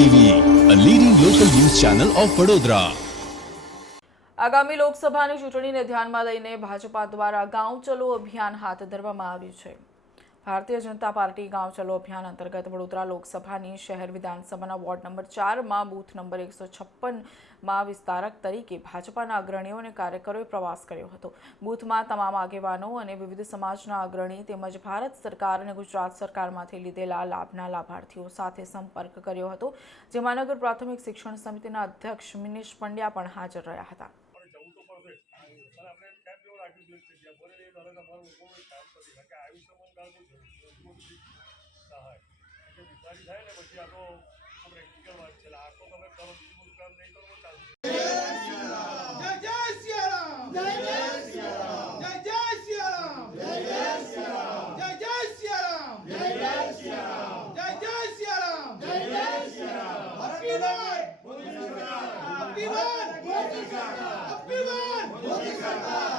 TV a leading local news channel of Vadodara આગામી લોકસભાની ચૂંટણીને ધ્યાનમાં લઈને ભાજપા દ્વારા ગાંવ ચલો અભિયાન હાથ ધરવામાં આવ્યું છે. ભારતીય જનતા પાર્ટી ગાંવ ચલો અભિયાન અંતર્ગત વડોદરા લોકસભાની શહેર વિધાનસભાના વોર્ડ નંબર ચારમાં બૂથ નંબર એકસો છપ્પનમાં વિસ્તારક તરીકે ભાજપાના અગ્રણીઓ અને કાર્યકરોએ પ્રવાસ કર્યો હતો. બૂથમાં તમામ આગેવાનો અને વિવિધ સમાજના અગ્રણી તેમજ ભારત સરકાર અને ગુજરાત સરકારમાંથી લીધેલા લાભના લાભાર્થીઓ સાથે સંપર્ક કર્યો હતો, જેમાં નગર પ્રાથમિક શિક્ષણ સમિતિના અધ્યક્ષ મિનેશ પંડ્યા પણ હાજર રહ્યા હતા. આપણે પણ આપણે ટાઈમ કેવો રાખ્યું છે જગ્યા બોલે એ દાડે અમારું કોઈ કામ નથી કારણ કે આયુષ્યમાન કાર્ડ સહાય. એટલે બીમારી થાય ને પછી આ તો પ્રેક્ટિકલ વાત છે. આ તો તમે કરો, બીજું બધું કામ નહીં કરો ચાલશે. જય જય જય જય જય જય સિયારામ. જય જય સિયારામ. सरकार